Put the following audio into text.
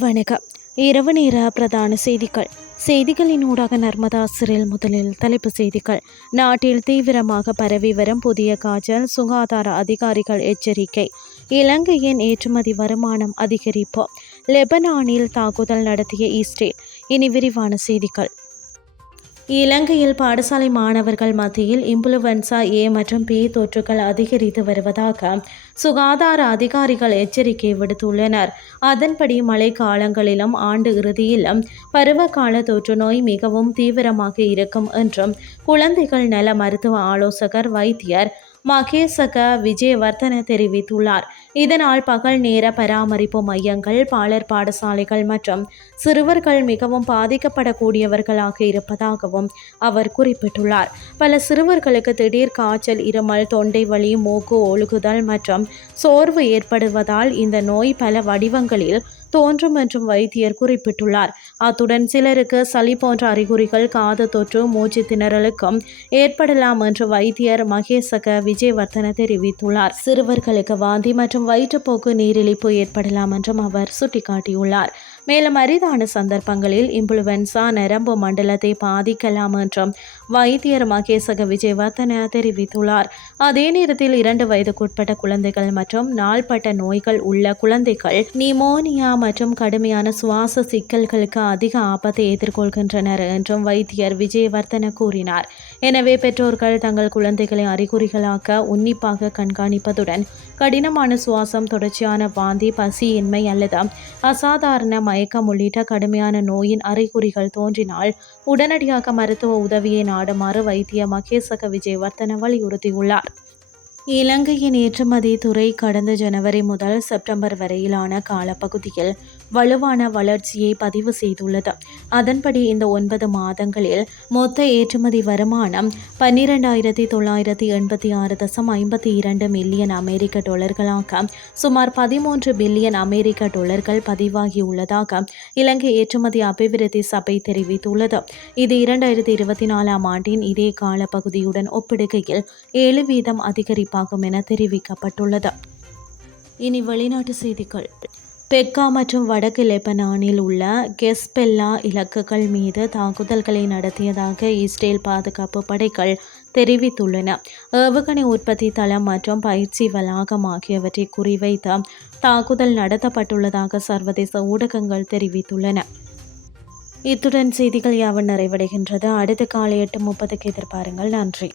வணக்கம். இரவு நேர பிரதான செய்திகள். செய்திகளின் ஊடாக நர்மதா சிறில் முதலில் தலைப்பு செய்திகள். நாட்டில் தீவிரமாக பரவி வரும் புதிய காய்ச்சல் சுகாதார அதிகாரிகள் எச்சரிக்கை. இலங்கையின் ஏற்றுமதி வருமானம் அதிகரிப்பு. லெபனானில் தாக்குதல் நடத்திய இஸ்ரேல் இனி விரிவான செய்திகள். இலங்கையில் பாடசாலை மாணவர்கள் மத்தியில் இன்ஃபுளுவன்சா ஏ மற்றும் பி தொற்றுகள் அதிகரித்து வருவதாக சுகாதார அதிகாரிகள் எச்சரிக்கை விடுத்துள்ளனர். அதன்படி மழை காலங்களிலும் ஆண்டு இறுதியிலும் பருவகால தொற்று நோய் மிகவும் தீவிரமாக இருக்கும் என்றும் குழந்தைகள் நல மருத்துவ ஆலோசகர் வைத்தியர் மகேசக விஜயவர்தன தெரிவித்துள்ளார். இதனால் பகல் நேர பராமரிப்பு மையங்கள் பாலர் பாடசாலைகள் மற்றும் சிறுவர்கள் மிகவும் பாதிக்கப்படக்கூடியவர்களாக இருப்பதாகவும் அவர் குறிப்பிட்டுள்ளார். பல சிறுவர்களுக்கு திடீர் காய்ச்சல் இருமல் தொண்டை வலி மூக்கு ஒழுகுதல் மற்றும் சோர்வு ஏற்படுவதால் இந்த நோய் பல வடிவங்களில் தோன்றும் என்றும் வைத்தியர் குறிப்பிட்டுள்ளார். அத்துடன் சிலருக்கு சளி போன்ற அறிகுறிகள் காது தொற்று மூச்சு திணறலுக்கும் ஏற்படலாம் என்று வைத்தியர் மகேசக விஜயவர்தன தெரிவித்துள்ளார். சிறுவர்களுக்கு வாந்தி மற்றும் வயிற்றுப்போக்கு நீரிழிப்பு ஏற்படலாம் என்றும் அவர் சுட்டிக்காட்டியுள்ளார். மேலும் அரிதான சந்தர்ப்பங்களில் இம்புளுவென்சா நரம்பு மண்டலத்தை பாதிக்கலாம் என்றும் வைத்தியர் மகேசக விஜயவர்தன தெரிவித்துள்ளார். அதே நேரத்தில் இரண்டு வயதுக்குட்பட்ட குழந்தைகள் மற்றும் நாள்பட்ட நோய்கள் உள்ள குழந்தைகள் நிமோனியா மற்றும் கடுமையான சுவாச சிக்கல்களுக்கு அதிக ஆபத்தை எதிர்கொள்கின்றனர் என்றும் வைத்தியர் விஜயவர்தன கூறினார். எனவே பெற்றோர்கள் தங்கள் குழந்தைகளை அறிகுறிகளாக உன்னிப்பாக கண்காணிப்பதுடன் கடினமான சுவாசம் தொடர்ச்சியான வாந்தி பசியின்மை அல்லது அசாதாரண மயக்கம் உள்ளிட்ட கடுமையான நோயின் அறிகுறிகள் தோன்றினால் உடனடியாக மருத்துவ உதவியை நாடுமாறு வைத்திய மகேசக விஜயவர்தன வலியுறுத்தியுள்ளார். இலங்கையின் ஏற்றுமதி துறை கடந்த ஜனவரி முதல் செப்டம்பர் வரையிலான காலப்பகுதியில் வலுவான வளர்ச்சியை பதிவு செய்துள்ளது. அதன்படி இந்த ஒன்பது மாதங்களில் மொத்த ஏற்றுமதி வருமானம் பன்னிரெண்டாயிரத்தி தொள்ளாயிரத்தி எண்பத்தி ஆறு தசம் ஐம்பத்தி இரண்டு மில்லியன் அமெரிக்க டாலர்களாக சுமார் பதிமூன்று பில்லியன் அமெரிக்க டாலர்கள் பதிவாகியுள்ளதாக இலங்கை ஏற்றுமதி அபிவிருத்தி சபை தெரிவித்துள்ளது. இது இரண்டாயிரத்தி இருபத்தி நாலாம் ஆண்டின் இதே காலப்பகுதியுடன் ஒப்பிடுகையில் ஏழு வீதம் அதிகரிப்பாகும் என தெரிவிக்கப்பட்டுள்ளது. இனி வெளிநாட்டு செய்திகள். பெக்கா மற்றும் வடக்கு லெபனானில் உள்ள கெஸ்பெல்லா இலக்குகள் மீது தாக்குதல்களை நடத்தியதாக இஸ்ரேல் பாதுகாப்பு படைகள் தெரிவித்துள்ளன. ஏவுகணை உற்பத்தி தளம் மற்றும் பயிற்சி வளாகம் ஆகியவற்றை குறிவைத்து தாக்குதல் நடத்தப்பட்டுள்ளதாக சர்வதேச ஊடகங்கள் தெரிவித்துள்ளன. இத்துடன் செய்திகள் யாவும் நிறைவடைகின்றது. அடுத்த காலை எட்டு முப்பதுக்கு எதிர்பாருங்கள். நன்றி.